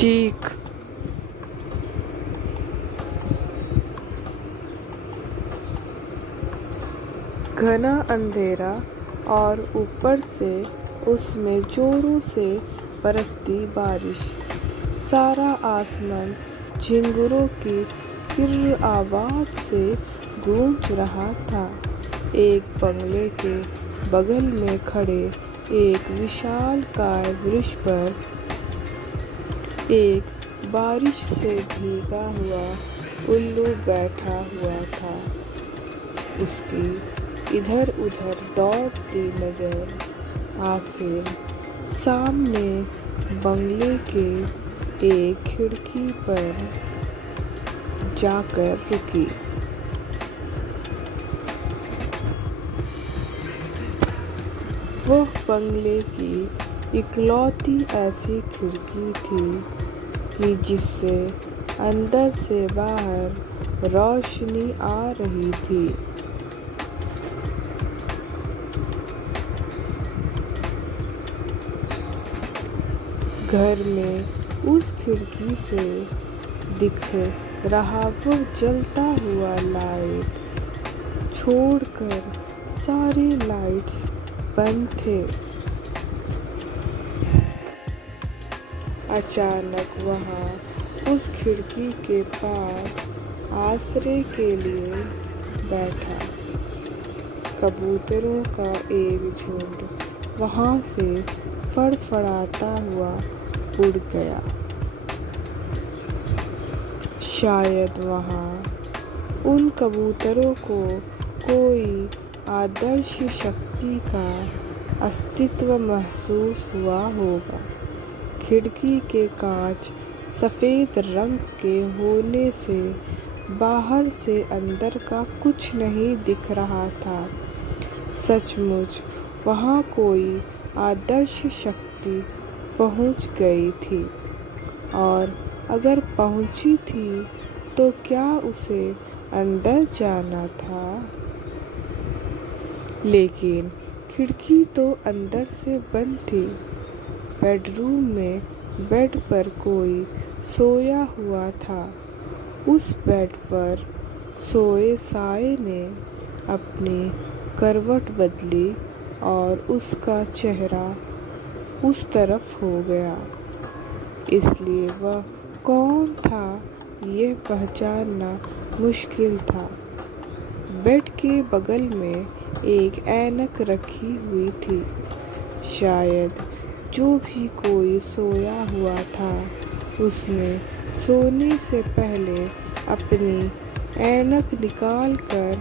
चीख। घना अंधेरा और ऊपर से उसमें जोरों से बरसती बारिश। सारा आसमान झिंगुरों की किर्र आवाज से गूंज रहा था। एक बंगले के बगल में खड़े एक विशालकाय वृक्ष पर एक बारिश से भीगा हुआ उल्लू बैठा हुआ था। उसकी इधर उधर दौड़ती नजर आखिर सामने बंगले के एक खिड़की पर जाकर रुकी। वह बंगले की इकलौती ऐसी खिड़की थी कि जिससे अंदर से बाहर रोशनी आ रही थी। घर में उस खिड़की से दिख रहा वो जलता हुआ लाइट छोड़कर सारे लाइट्स बंद थे। अचानक वहाँ उस खिड़की के पास आश्रय के लिए बैठा कबूतरों का एक झुंड वहाँ से फड़फड़ाता हुआ उड़ गया। शायद वहाँ उन कबूतरों को कोई आदर्श शक्ति का अस्तित्व महसूस हुआ होगा। खिड़की के कांच सफ़ेद रंग के होने से बाहर से अंदर का कुछ नहीं दिख रहा था। सचमुच वहाँ कोई आदर्श शक्ति पहुँच गई थी, और अगर पहुँची थी तो क्या उसे अंदर जाना था? लेकिन खिड़की तो अंदर से बंद थी। बेडरूम में बेड पर कोई सोया हुआ था। उस बेड पर सोए साए ने अपनी करवट बदली और उसका चेहरा उस तरफ हो गया। इसलिए वह कौन था यह पहचानना मुश्किल था। बेड के बगल में एक ऐनक रखी हुई थी। शायद जो भी कोई सोया हुआ था उसने सोने से पहले अपनी ऐनक निकाल कर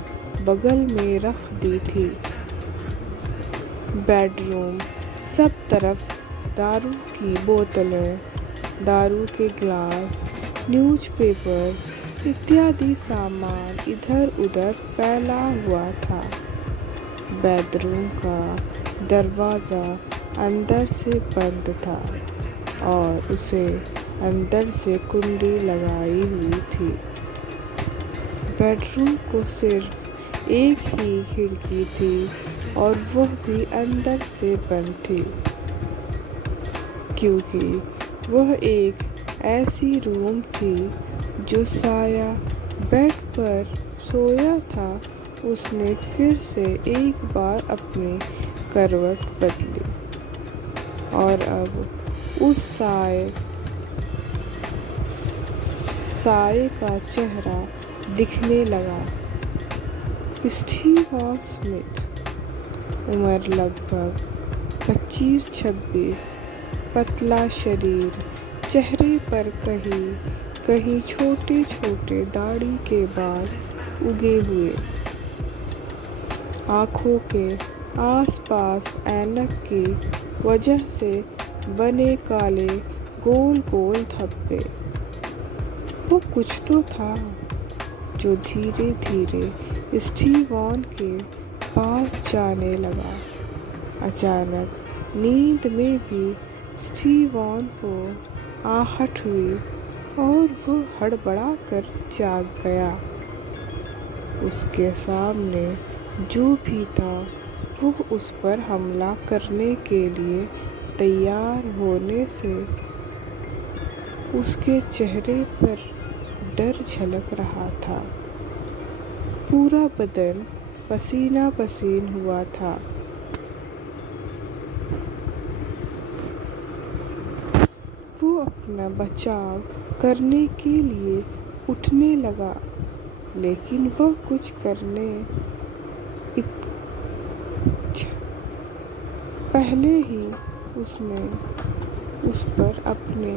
बगल में रख दी थी। बेडरूम सब तरफ दारू की बोतलें, दारू के ग्लास, न्यूज़पेपर इत्यादि सामान इधर उधर फैला हुआ था। बेडरूम का दरवाज़ा अंदर से बंद था और उसे अंदर से कुंडी लगाई हुई थी। बेडरूम को सिर्फ एक ही खिड़की थी और वह भी अंदर से बंद थी, क्योंकि वह एक ऐसी रूम थी जो साया बेड पर सोया था। उसने फिर से एक बार अपनी करवट बदली और अब उस साए का चेहरा दिखने लगा। स्टीवन स्मिथ, उम्र लगभग 25-26, पतला शरीर, चेहरे पर कहीं कहीं छोटे छोटे दाढ़ी के बाल उगे हुए, आँखों के आसपास ऐनक की वजह से बने काले गोल गोल धब्बे। वो कुछ तो था जो धीरे धीरे स्टीवन के पास जाने लगा। अचानक नींद में भी स्टीवन को आहट हुई और वो हड़बड़ा कर जाग गया। उसके सामने जो भी था वो उस पर हमला करने के लिए तैयार होने से उसके चेहरे पर डर झलक रहा था। पूरा बदन पसीना पसीन हुआ था। वो अपना बचाव करने के लिए उठने लगा, लेकिन वह कुछ करने पहले ही उसने उस पर अपने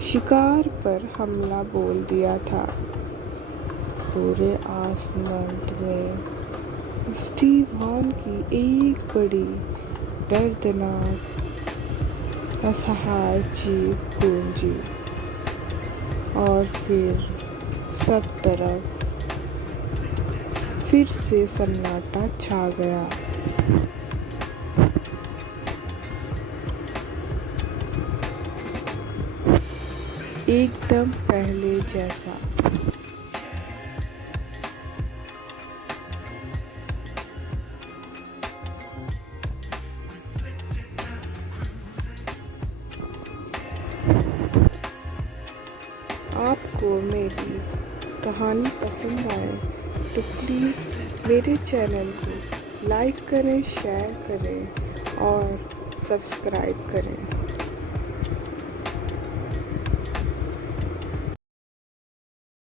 शिकार पर हमला बोल दिया था। पूरे आसमान में स्टीव वॉन की एक बड़ी दर्दनाक असहाय चीख गूंजी और फिर सब तरफ फिर से सन्नाटा छा गया। एकदम पहले जैसा। आपको मेरी कहानी पसंद आए तो प्लीज़ मेरे चैनल को लाइक करें, शेयर करें और सब्सक्राइब करें।